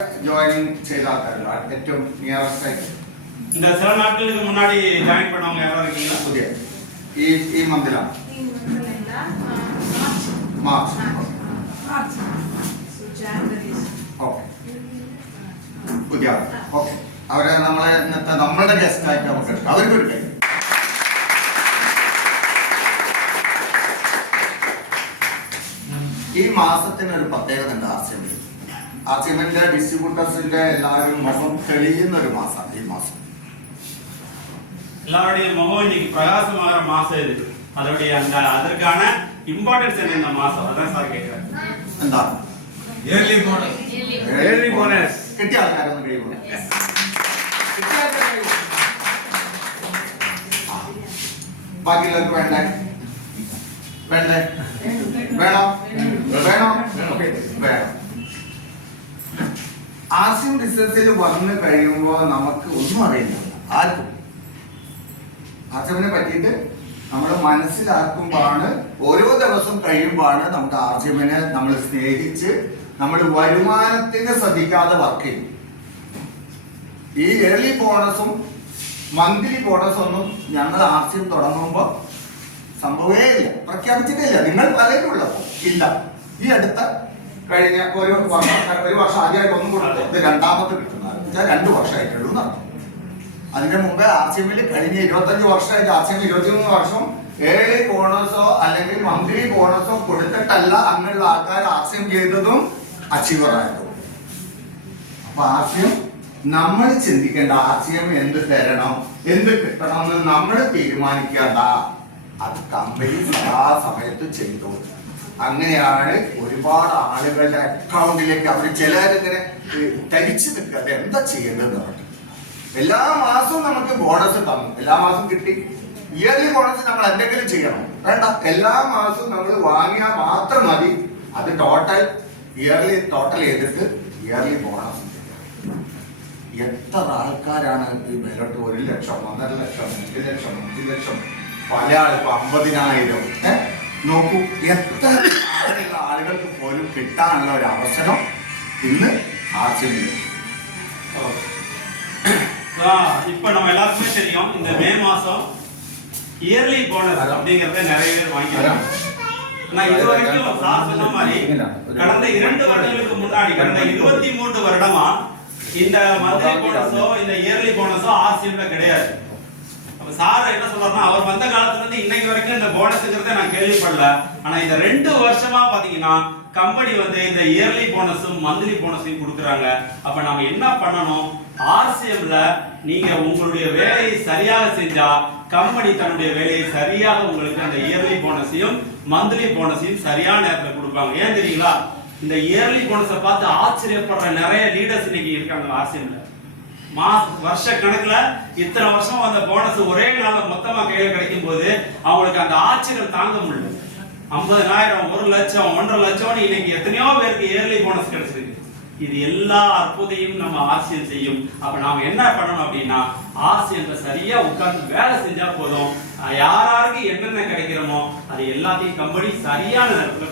Joining செய்தார்கள் ഏറ്റവും nearest ஆயிட்டு இந்த சில நாட்களுக்கு முன்னாடி ஜாயின் பண்ணவங்க யாரா இருக்கீங்களா? புதிய ഈ മന്തിലാണ് മാർച്ച് ഓക്കെ പുതിയ ഓക്കെ അവരെ നമ്മളെ ഇന്നത്തെ നമ്മളുടെ ഗസ്റ്റ് ആയിട്ട് നമുക്ക് എടുക്കാം. അവർക്ക് ഒരു കൈ. ഈ മാസത്തിന് ഒരു പ്രത്യേകത ഉണ്ട്. ആർസിഎമ്മിന്റെ ഡിസ്ട്രിബ്യൂട്ടേഴ്സിന്റെ എല്ലാവരും മുഖം തെളിയുന്ന ഒരു മാസമാണ് ഈ മാസം. எல்லாருடைய முகம் இன்னைக்கு பிரகாசமான மாசம் இது. அதோடைய அதற்கான இம்பார்ட்டன்ஸ் என்ன இந்த மாசம்? அதான் சார் கேக்குறேன். എന്താ? Yearly bonus. ഇയർലി ബോണസ് കിട്ടിയ ആൾക്കാരൊന്നും കഴിയുമോ? ബാക്കിയുള്ളവർക്ക് വേണ്ടേ? വേണ്ടേ? വേണോ? വേണോ? വേണം. ആർസിഎം ബിസിനസ്സിൽ വന്നു കഴിയുമ്പോൾ നമുക്ക് ഒന്നും അറിയില്ല. ആർക്കും ആർസിഎമ്മിനെ പറ്റിയിട്ട് നമ്മൾ മനസ്സിലാക്കുമ്പോഴാണ്, ഓരോ ദിവസം കഴിയുമ്പോഴാണ് നമുക്ക് ആർസിഎമ്മിനെ നമ്മൾ സ്നേഹിച്ച് നമ്മൾ വരുമാനത്തിന് ശ്രദ്ധിക്കാതെ വർക്ക് ചെയ്യും. ഈ ഇയർലി ബോണസും മന്ത്ലി ബോണസും ഒന്നും ഞങ്ങൾ ആർസിഎം തുടങ്ങുമ്പോൾ സംഭവമേ ഇല്ല, പ്രഖ്യാപിച്ചിട്ടില്ല. നിങ്ങൾ പലരും ഉള്ളപ്പോൾ ഇല്ല. ഈ അടുത്ത കഴിഞ്ഞ ഒരു വർഷം ആദ്യമായിട്ട് ഒന്നും കൊടുത്തു, ഇത് രണ്ടാമത്തെ കിട്ടുന്നത് 2 വർഷമായിട്ടുള്ളൂ നടന്നു. അതിന്റെ മുമ്പേ ആർസിഎമ്മിൽ കഴിഞ്ഞ 25 വർഷമായിട്ട് ആർസിഎം 23 വർഷം ഏർലി ബോണസോ അല്ലെങ്കിൽ മന്ത്ലി ബോണസോ കൊടുത്തിട്ടല്ല അങ്ങനെയുള്ള ആൾക്കാർ ആർസിഎം ചെയ്തതും അച്ചീവർ ആയതും. അപ്പൊ ആർസിഎം നമ്മൾ ചിന്തിക്കേണ്ട, ആർസിഎം എന്ത് തരണം എന്ത് കിട്ടണം എന്ന് നമ്മൾ തീരുമാനിക്കേണ്ട, അത് കമ്പനി ആ സമയത്ത് ചെയ്തു. അങ്ങനെയാണ് ഒരുപാട് ആളുകളുടെ അക്കൗണ്ടിലേക്ക് അവർ ചിലരിങ്ങനെ തരിച്ചു നിൽക്കുക, അത് എന്താ ചെയ്യേണ്ടതെന്ന് പറഞ്ഞു. എല്ലാ മാസവും നമുക്ക് ബോണസ് തന്നു, എല്ലാ മാസവും കിട്ടി. ഇയർലി ബോണസ് നമ്മൾ എന്തെങ്കിലും ചെയ്യണം വേണ്ട, എല്ലാ മാസവും നമ്മൾ വാങ്ങിയാൽ മാത്രം മതി. അത് ഇയർലി ടോട്ടൽ ചെയ്തിട്ട് ഇയർലി ബോണസ്. എത്ര ആൾക്കാരാണ് ഈ മേലോട്ട് 1 ലക്ഷം 1.5 ലക്ഷം 2 ലക്ഷം 5 ലക്ഷം, പല ആൾക്കും 50,000. നോക്കൂ, എത്ര ആളുകൾക്ക് പോലും കിട്ടാനുള്ള ഒരു അവസരം ഇന്ന് ആർസിഎമ്മിൽ. இப்ப நம்ம எல்லாருக்குமே தெரியும், இந்த மே மாசம் இயர்லி போனஸ் அப்படிங்கறத நிறைய பேர் வாங்கிக்கிறாங்க. நான் இதுவரைக்கும் சார் சொன்ன மாதிரி கடந்த 2 வருடங்களுக்கு முன்னாடி, கடந்த 23 வருடமா இந்த மந்த்லி போனஸோ இந்த இயர்லி போனஸோ ஆர்சிஎம்ல கிடையாது. அப்ப சார் என்ன சொல்றாருன்னா, அவர் வந்த காலத்துல இருந்து இன்னைக்கு வரைக்கும் இந்த போனஸ்ங்கிறத நான் கேள்விப்படல. ஆனா இந்த 2 வருஷமா பாத்தீங்கன்னா கம்பெனி இந்த இயர்லி போனஸும் மந்த்லி போனஸையும் கொடுக்குறாங்க. அப்ப நாம என்ன பண்ணணும்? ஆர்சிஎம்ல நீங்க உங்களுடைய வேலையை சரியாக செஞ்சா கம்பெனி தன்னுடைய வேலையை சரியாக உங்களுக்கு அந்த இயர்லி போனஸையும் மந்த்லி போனஸையும் சரியான நேரத்துல கொடுப்பாங்க. ஏன் தெரியுங்களா? இந்த இயர்லி போனஸை பார்த்து ஆச்சரியப்படுற நிறைய லீடர்ஸ் இன்னைக்கு இருக்காங்க ஆர்சிஎம்ல. வருஷ கணக்குல இத்தனை வருஷம் அந்த போனஸ் ஒரே நாள்ல மொத்தமா கையில கிடைக்கும் போது அவங்களுக்கு அந்த ஆச்சரியம் தாங்க முடியல. 50,000 1 லட்சம் 1.5 லட்சம் இன்னைக்கு எத்தனையோ பேருக்கு இயர்லி போனஸ் கிடைச்சிருக்கு. இது எல்லா அற்புதையும் நம்ம ஆர்சிஎம் செய்யும். அப்ப நாம என்ன பண்ணணும் அப்படின்னா, ஆர்சிஎம்ல சரியா உட்கார்ந்து வேலை செஞ்சா போதும். யாராருக்கு என்னென்ன கிடைக்கிறோமோ அது எல்லாத்தையும் கம்பெனி சரியான நேரத்துல